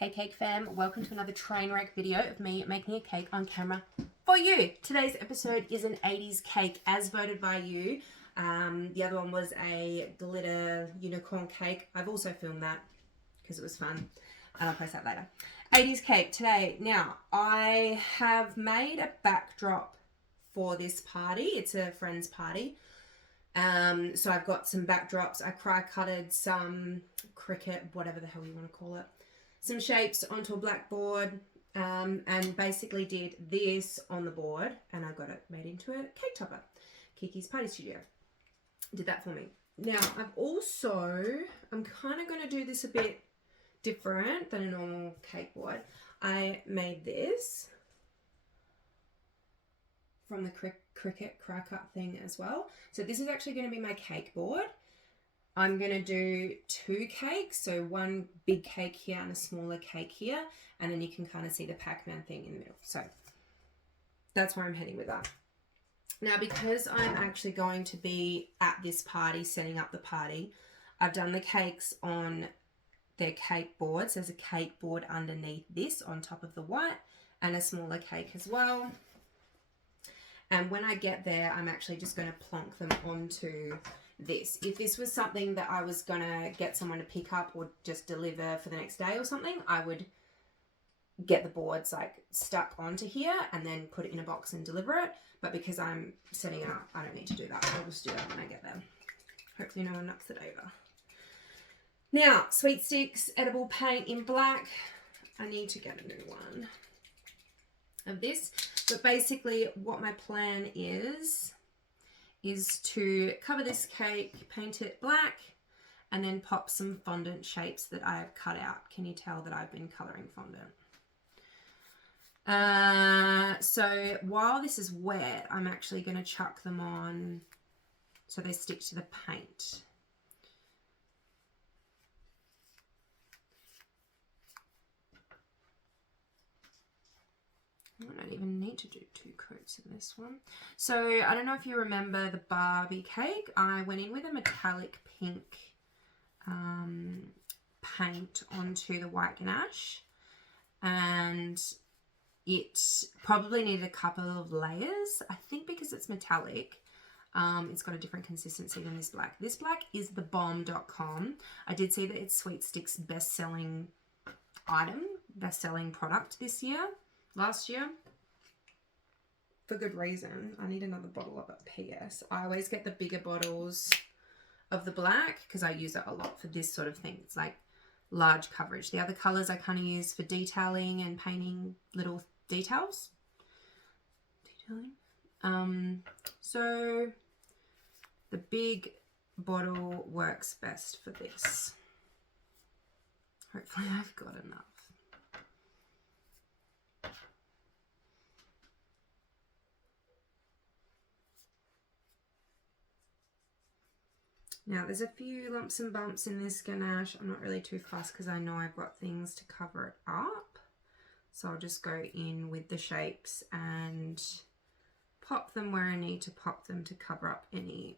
Hey Cake Fam, welcome to another train wreck video of me making a cake on camera for you. Today's episode is an 80s cake as voted by you. The other one was a glitter unicorn cake. I've also filmed that because it was fun and I'll post that later. 80s cake today. Now, I have made a backdrop for this party. It's a friend's party. So I've got some backdrops. I cry-cutted some cricket, whatever the hell you want to call it. Some shapes onto a blackboard and basically did this on the board and I got it made into a cake topper. Kiki's Party Studio did that for me. Now I'm kind of going to do this a bit different than a normal cake board. I made this from the cricket cry cut thing as well. So this is actually going to be my cake board. I'm going to do two cakes, so one big cake here and a smaller cake here, and then you can kind of see the Pac-Man thing in the middle. So that's where I'm heading with that. Now, because I'm actually going to be at this party, setting up the party, I've done the cakes on their cake boards. There's a cake board underneath this on top of the white and a smaller cake as well. And when I get there, I'm actually just going to plonk them onto this. If this was something that I was going to get someone to pick up or just deliver for the next day or something, I would get the boards like stuck onto here and then put it in a box and deliver it. But because I'm setting up, I don't need to do that. I'll just do that when I get there. Hopefully no one knocks it over. Now, sweet sticks, edible paint in black. I need to get a new one of this. But basically what my plan is to cover this cake, paint it black, and then pop some fondant shapes that I have cut out. Can you tell that I've been colouring fondant? So while this is wet, I'm actually going to chuck them on so they stick to the paint. I don't even need to do two coats in this one. So I don't know if you remember the Barbie cake. I went in with a metallic pink paint onto the white ganache, and it probably needed a couple of layers. I think because it's metallic, it's got a different consistency than this black. This black is thebomb.com. I did see that it's Sweet Stick's best-selling item, best-selling product last year, for good reason. I need another bottle of it. PS, I always get the bigger bottles of the black because I use it a lot for this sort of thing. It's like large coverage. The other colors I kind of use for detailing and painting little details. So the big bottle works best for this. Hopefully I've got enough. Now, there's a few lumps and bumps in this ganache. I'm not really too fussed because I know I've got things to cover it up. So I'll just go in with the shapes and pop them where I need to pop them to cover up any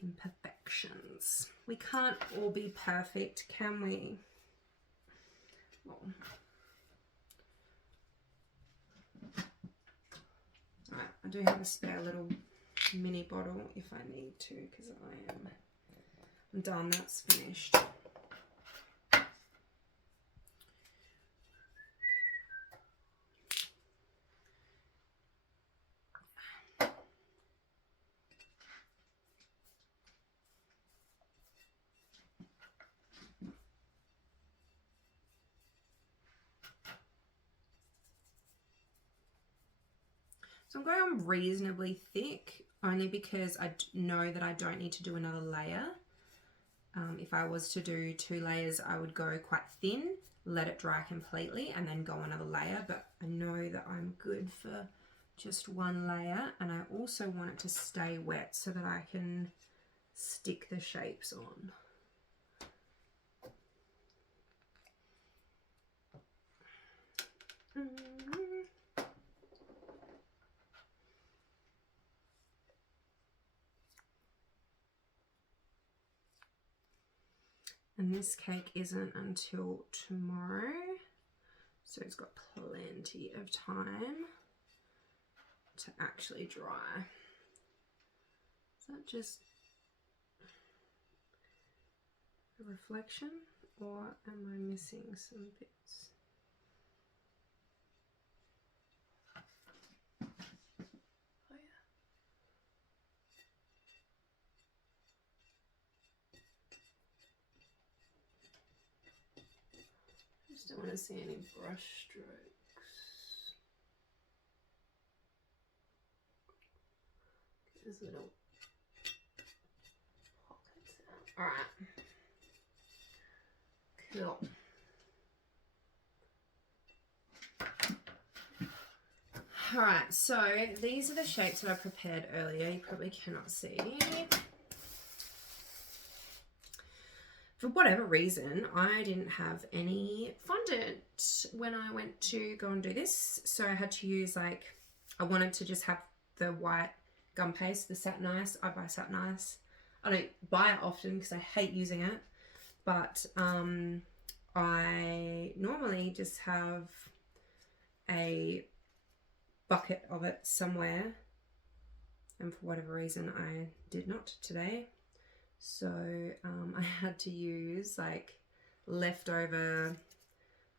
imperfections. We can't all be perfect, can we? Well, alright, I do have a spare little mini bottle if I need to, because I'm done. That's finished. So I'm going on reasonably thick, only because I know that I don't need to do another layer. If I was to do 2 layers, I would go quite thin, let it dry completely, and then go another layer. But I know that I'm good for just 1 layer, and I also want it to stay wet so that I can stick the shapes on. And this cake isn't until tomorrow, so it's got plenty of time to actually dry. Is that just a reflection, or am I missing some bits? Oh yeah. I just don't want to see any brush strokes. There's little pockets out. All right. Cool. All right, so these are the shapes that I prepared earlier. You probably cannot see. For whatever reason, I didn't have any fondant when I went to go and do this. So I had to use, like, I wanted to just have the white gum paste, the satin ice. I buy satin ice. I don't buy it often because I hate using it. But I normally just have a bucket of it somewhere, and for whatever reason I did not today, so I had to use like leftover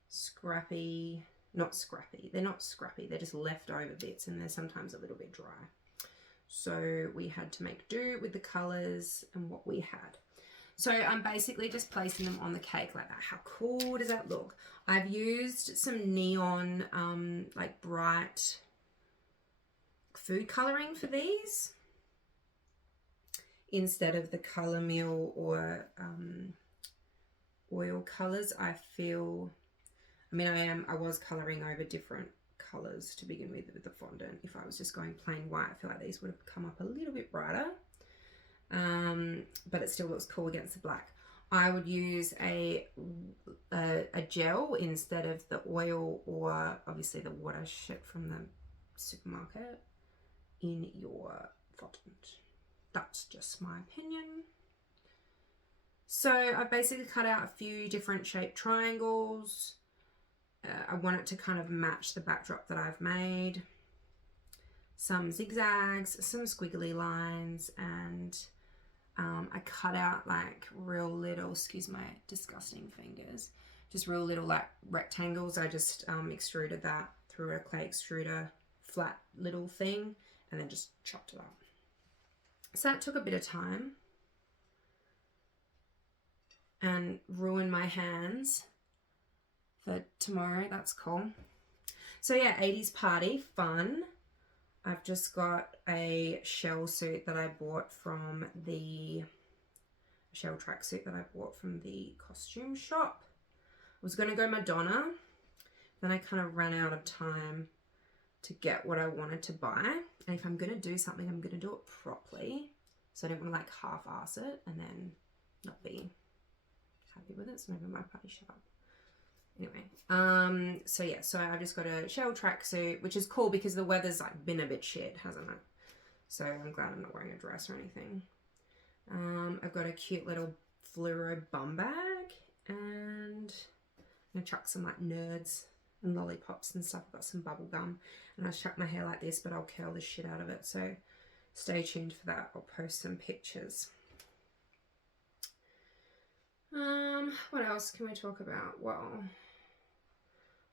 scrappy, not scrappy, they're not scrappy, they're just leftover bits, and they're sometimes a little bit dry, so we had to make do with the colors and what we had. So I'm basically just placing them on the cake like that. How cool does that look? I've used some neon like bright food coloring for these instead of the color mill or oil colors. I feel, I mean, I was coloring over different colors to begin with the fondant. If I was just going plain white, I feel like these would have come up a little bit brighter, but it still looks cool against the black. I would use a gel instead of the oil or obviously the water shipped from the supermarket in your fondant. That's just my opinion. So I basically cut out a few different shaped triangles. I want it to kind of match the backdrop that I've made. Some zigzags, some squiggly lines, and I cut out like real little, excuse my disgusting fingers, just real little like rectangles. I just extruded that through a clay extruder, flat little thing, and then just chopped it up. So that took a bit of time and ruined my hands for tomorrow. That's cool. So yeah, 80s party, fun. I've just got a shell suit that I bought from the shell tracksuit that I bought from the costume shop. I was going to go Madonna, then I kind of ran out of time to get what I wanted to buy. And if I'm going to do something, I'm going to do it properly. So I don't want to like half-ass it and then not be happy with it. So maybe my party shop. Anyway, so yeah, so I've just got a shell tracksuit, which is cool because the weather's like been a bit shit, hasn't it? So I'm glad I'm not wearing a dress or anything. I've got a cute little fluoro bum bag, and I'm gonna chuck some like nerds and lollipops and stuff. I've got some bubble gum, and I chuck my hair like this, but I'll curl the shit out of it. So stay tuned for that. I'll post some pictures. What else can we talk about? Well,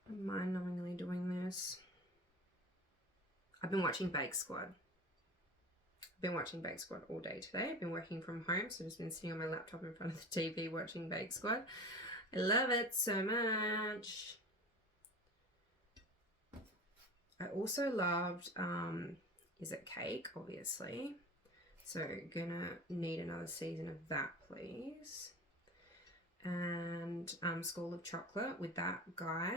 I'm mind-numbingly doing this. I've been watching Bake Squad. I've been watching Bake Squad all day today. I've been working from home, so I've just been sitting on my laptop in front of the TV watching Bake Squad. I love it so much. I also loved, Is It Cake, obviously. So gonna need another season of that, please. And School of Chocolate with that guy.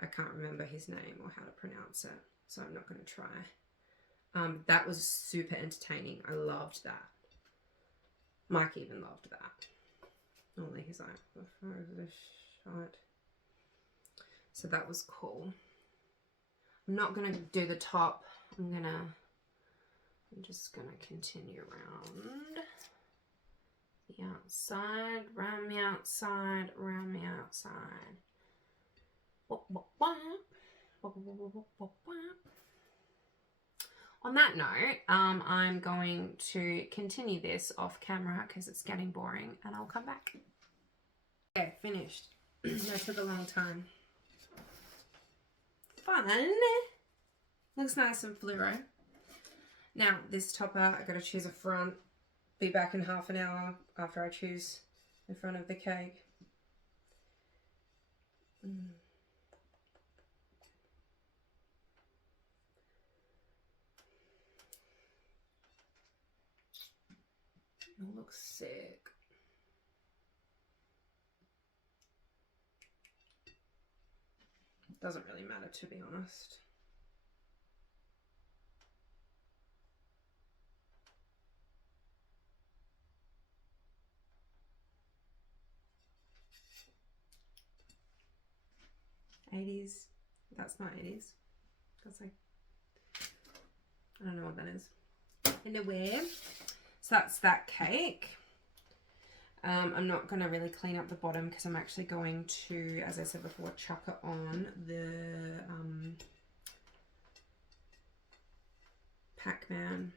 I can't remember his name or how to pronounce it, so I'm not going to try. That was super entertaining. I loved that. Mike even loved that. Only he's like, shot. So that was cool. I'm not going to do the top. I'm just going to continue around the outside, round the outside, round the outside. Wop, wop, wop. Wop, wop, wop, wop, wop, wop. On that note, I'm going to continue this off camera because it's getting boring, and I'll come back. Okay, finished. That took a long time. Fun. Looks nice and fluoro. Now, this topper, I've got to choose a front. Be back in half an hour after I choose the front of the cake. It looks sick. Doesn't really matter, to be honest. '80s. That's not '80s. That's like, I don't know what that is. Anyway, so that's that cake. I'm not going to really clean up the bottom because I'm actually going to, as I said before, chuck it on the Pac-Man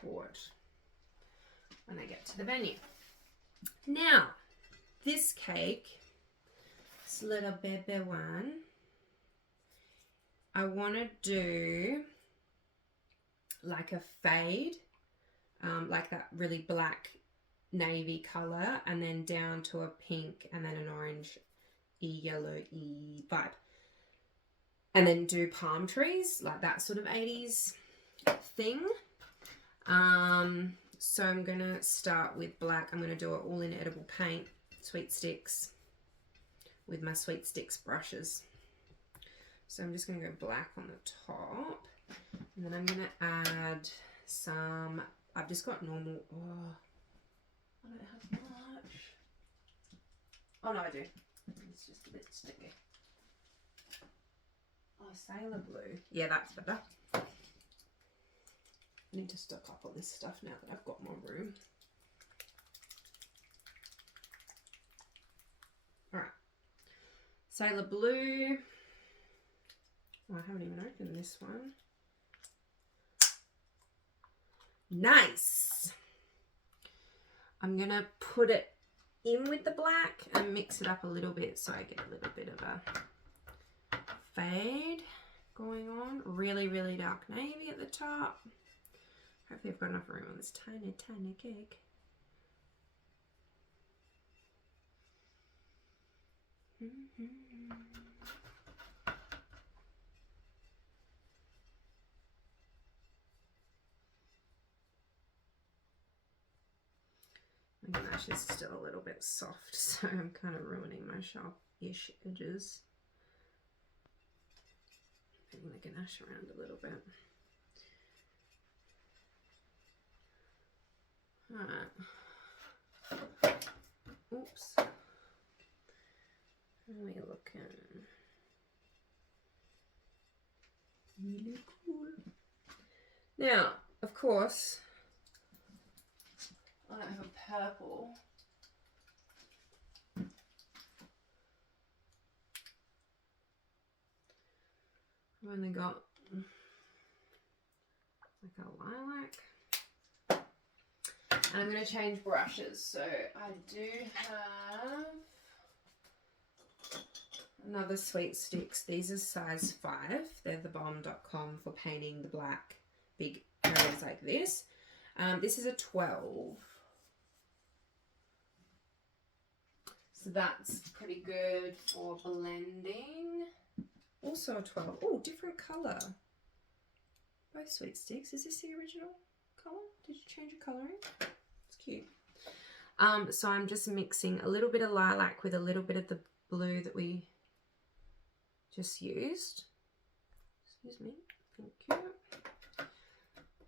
board when I get to the venue. Now, this cake, this little baby one, I want to do like a fade, like that really black navy color, and then down to a pink, and then an orange yellow-y vibe, and then do palm trees, like that sort of 80s thing. So I'm gonna start with black. I'm gonna do it all in edible paint, sweet sticks, with my sweet sticks brushes. So I'm just gonna go black on the top, and then I'm gonna add some, I've just got normal, oh, I don't have much. Oh no, I do. It's just a bit sticky. Oh, Sailor Blue. Yeah, that's better. I need to stock up on this stuff now that I've got more room. Alright. Sailor Blue. Oh, I haven't even opened this one. Nice. I'm going to put it in with the black and mix it up a little bit so I get a little bit of a fade going on. Really, really dark navy at the top. Hopefully I've got enough room on this tiny, tiny cake. My ganache is still a little bit soft, so I'm kind of ruining my sharp-ish edges. Moving the ganache around a little bit. Alright. Oops. How are we looking? Really cool. Now, of course, I don't have a purple. I've only got like a lilac. And I'm going to change brushes. So I do have another Sweet Sticks. These are size 5. They're thebomb.com for painting the black big areas like this. This is a 12. So that's pretty good for blending. Also a 12. Oh, different colour. Both Sweet Sticks. Is this the original colour? Did you change your colouring? It's cute. So I'm just mixing a little bit of lilac with a little bit of the blue that we just used. Excuse me. Thank you.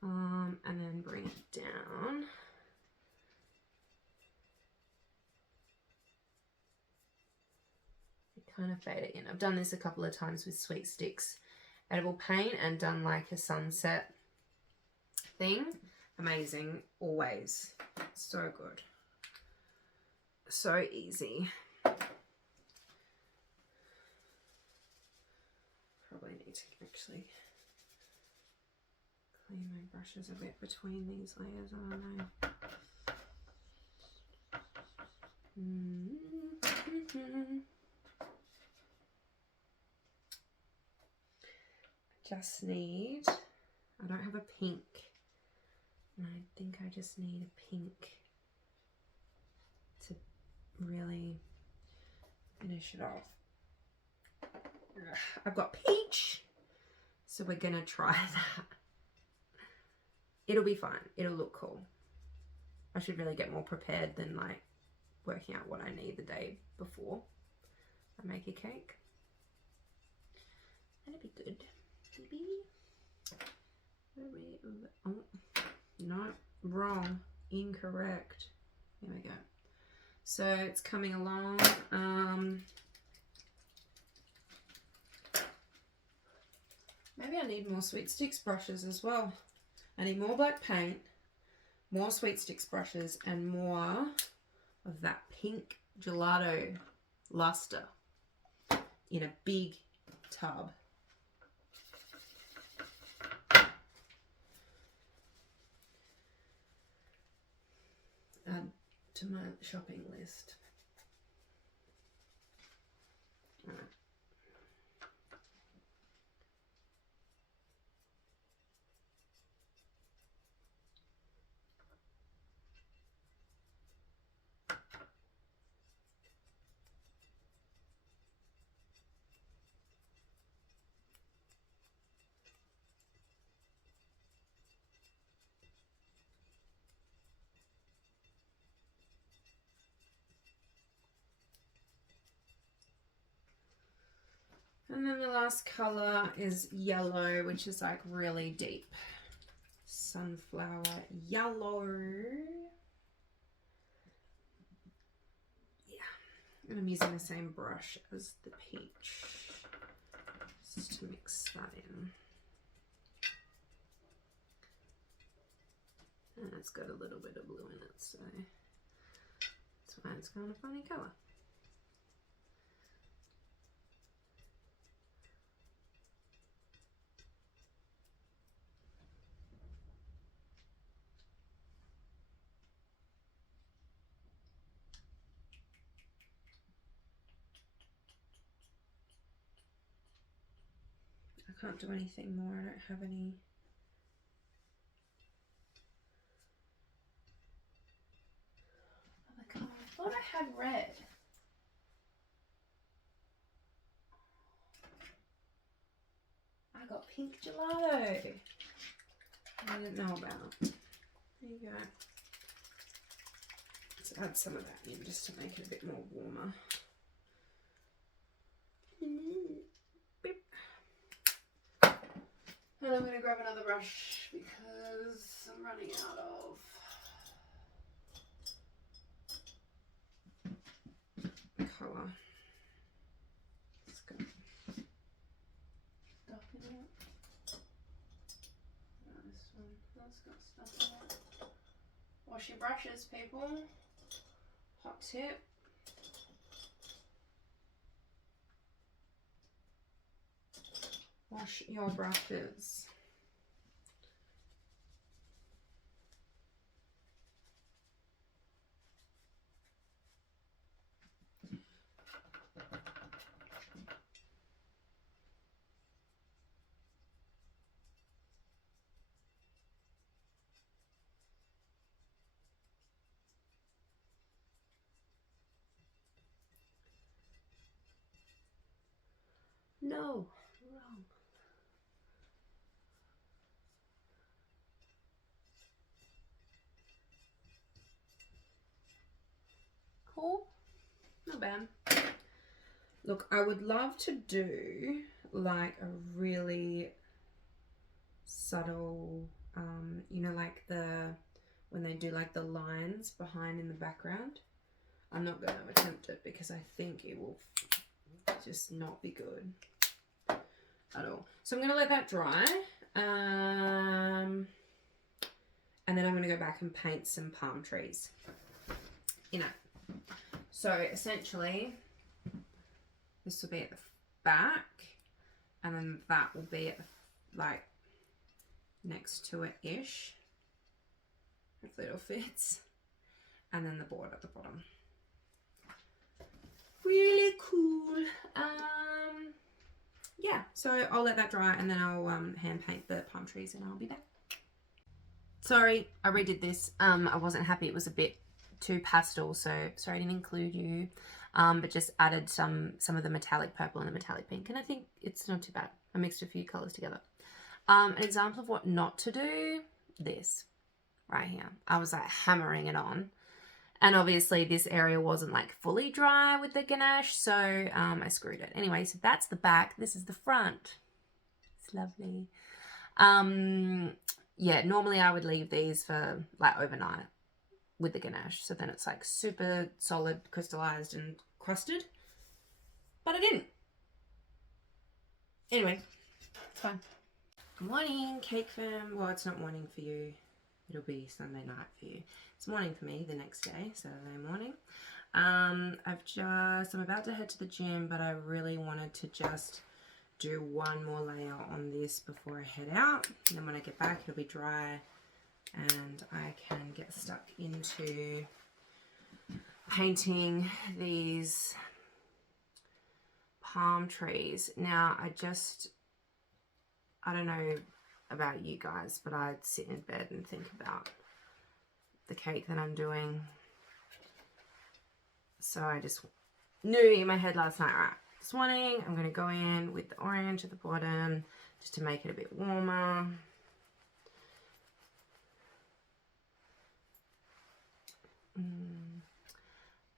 And then bring it down. Kind of fade it in. I've done this a couple of times with Sweet Sticks edible paint and done like a sunset thing. amazing, always. So good. So easy. Probably need to actually clean my brushes a bit between these layers, I don't know. Just need, I don't have a pink, and I think I just need a pink to really finish it off. I've got peach, so we're gonna try that. It'll be fine, it'll look cool. I should really get more prepared than like working out what I need the day before I make a cake. That'd be good. Maybe. Oh, no, wrong, incorrect. There we go. So it's coming along. Maybe I need more Sweet Sticks brushes as well. I need more black paint, more Sweet Sticks brushes, and more of that pink gelato luster in a big tub. Add to my shopping list. All right. And then the last color is yellow, which is like really deep. Sunflower yellow. Yeah, and I'm using the same brush as the peach, just to mix that in. And it's got a little bit of blue in it, so that's why it's kind of a funny color. I can't do anything more, I don't have any. Other colour. I thought I had red. I got pink gelato. I didn't know about. There you go. Let's add some of that in just to make it a bit more warmer. Beep. And I'm going to grab another brush because I'm running out of colour. Let's go. Stuff in it. Oh, this one. That's got stuff in it. Wash your brushes, people. Hot tip. Wash your brushes. No, wrong. Cool. Not bad. Look, I would love to do like a really subtle, you know, like when they do like the lines behind in the background. I'm not going to attempt it because I think it will just not be good at all. So I'm going to let that dry. And and then I'm going to go back and paint some palm trees in it. So essentially, this will be at the back, and then that will be at the, like, next to it ish. Hopefully it all fits. And then the board at the bottom. Really cool. Yeah, so I'll let that dry, and then I'll hand paint the palm trees, and I'll be back. Sorry, I redid this. I wasn't happy. It was a bit too pastel, so sorry I didn't include you. But just added some of the metallic purple and the metallic pink, and I think it's not too bad. I mixed a few colors together. An example of what not to do, this right here. I was like hammering it on, and obviously this area wasn't like fully dry with the ganache, so I screwed it. Anyway, so that's the back. This is the front. It's lovely. Yeah, normally I would leave these for like overnight with the ganache, so then it's like super solid, crystallized and crusted, but I didn't. Anyway, it's fine. Good morning, Cake Fam. Well, it's not morning for you, it'll be Sunday night for you. It's morning for me the next day, Saturday morning. I'm about to head to the gym, but I really wanted to just do one more layer on this before I head out, and then when I get back it'll be dry and I can get stuck into painting these palm trees. Now I don't know about you guys, but I'd sit in bed and think about the cake that I'm doing. So I just knew in my head last night, right, this morning I'm going to go in with the orange at the bottom just to make it a bit warmer.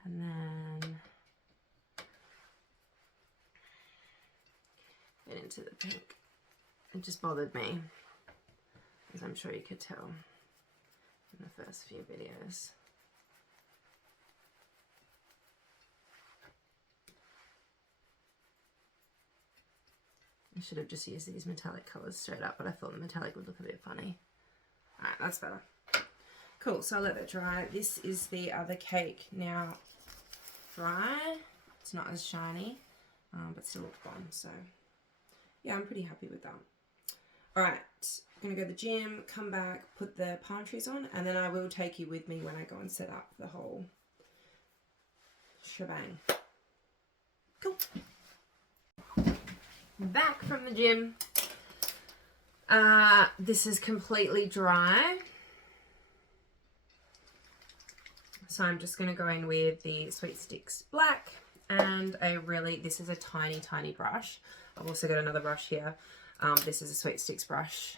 And then get into the pink. It just bothered me, as I'm sure you could tell in the first few videos. I should have just used these metallic colours straight up, but I thought the metallic would look a bit funny. Alright, that's better. Cool, so I'll let that dry. This is the other cake now dry. It's not as shiny, but still looks bomb, so yeah, I'm pretty happy with that. Alright, I'm going to go to the gym, come back, put the palm trees on, and then I will take you with me when I go and set up the whole shebang. Cool. Back from the gym. This is completely dry. So I'm just going to go in with the Sweet Sticks Black and this is a tiny, tiny brush. I've also got another brush here. This is a Sweet Sticks brush.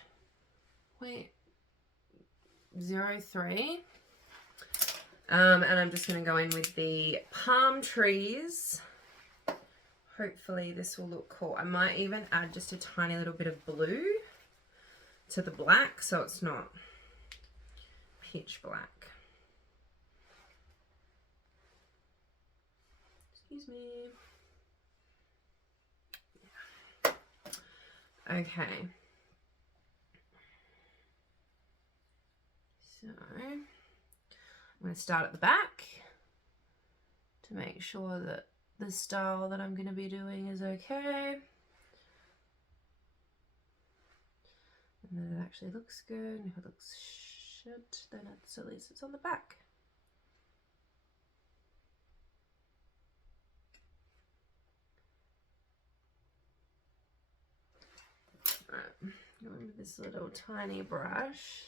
Wait, 03. And I'm just going to go in with the palm trees. Hopefully this will look cool. I might even add just a tiny little bit of blue to the black so it's not pitch black. Excuse me. Yeah. Okay. So I'm going to start at the back to make sure that the style that I'm going to be doing is okay. And then it actually looks good. And if it looks shit, then at least it's on the back. Right, going with this little tiny brush.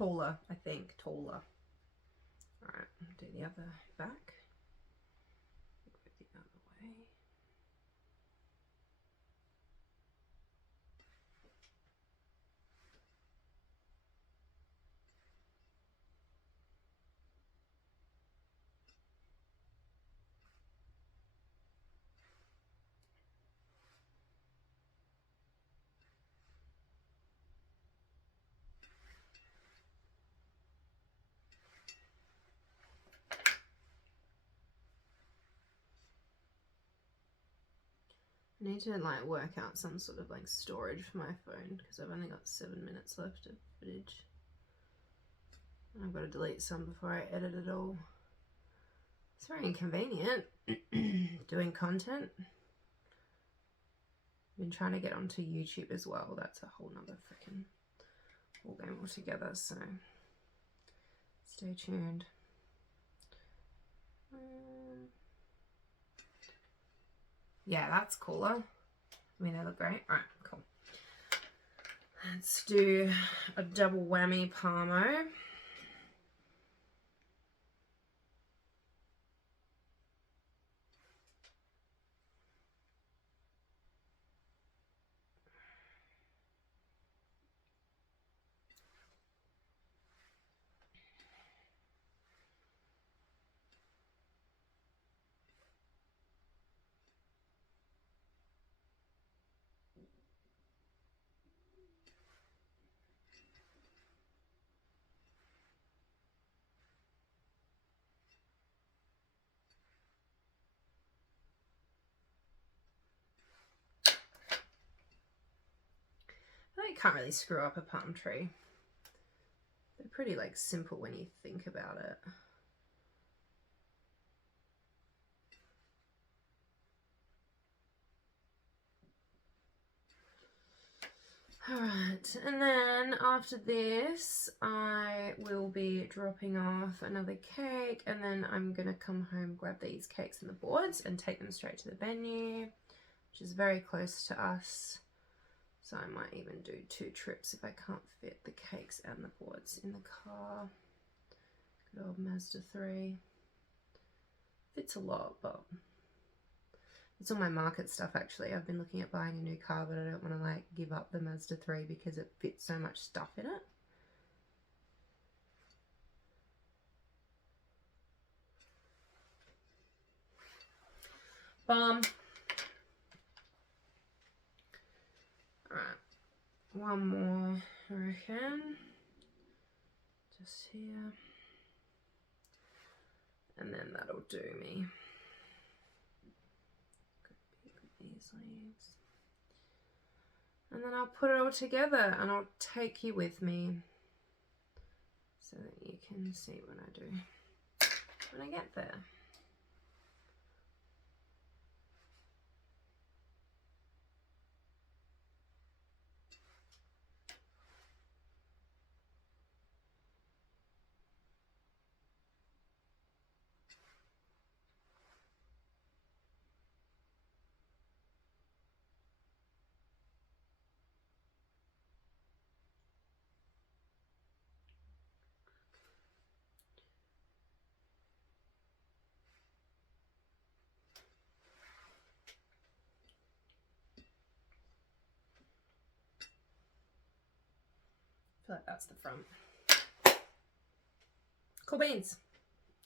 taller, I think, taller. Alright, do the other back. Go the other way. I need to like work out some sort of like storage for my phone because I've only got 7 minutes left of footage. And I've got to delete some before I edit it all. It's very inconvenient doing content. I've been trying to get onto YouTube as well. That's a whole nother freaking ball game altogether, so stay tuned. Yeah, that's cooler. I mean, they look great. All right, cool. Let's do a double whammy Palmo. You can't really screw up a palm tree. They're pretty like simple when you think about it. Alright, and then after this I will be dropping off another cake, and then I'm gonna come home, grab these cakes and the boards and take them straight to the venue, which is very close to us. So I might even do 2 trips if I can't fit the cakes and the boards in the car. Good old Mazda 3. Fits a lot, but it's all my market stuff actually. I've been looking at buying a new car, but I don't want to like give up the Mazda 3 because it fits so much stuff in it. Bomb. Alright, one more, I reckon. Just here. And then that'll do me. These leaves. And then I'll put it all together and I'll take you with me so that you can see what I do when I get there. I feel like that's the front. Cool beans.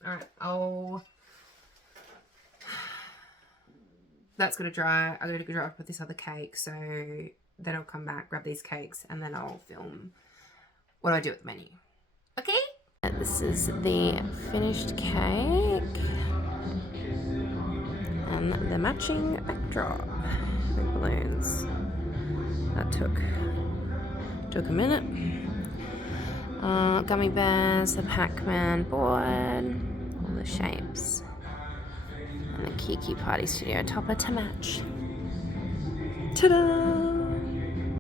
Alright, that's gonna dry. I'm gonna go dry with this other cake, so then I'll come back, grab these cakes, and then I'll film what do I do with the menu. Okay? This is the finished cake and the matching backdrop with balloons. That took a minute. Gummy bears, the Pac-Man board, all the shapes, and the Kiki Party Studio topper to match. Ta-da!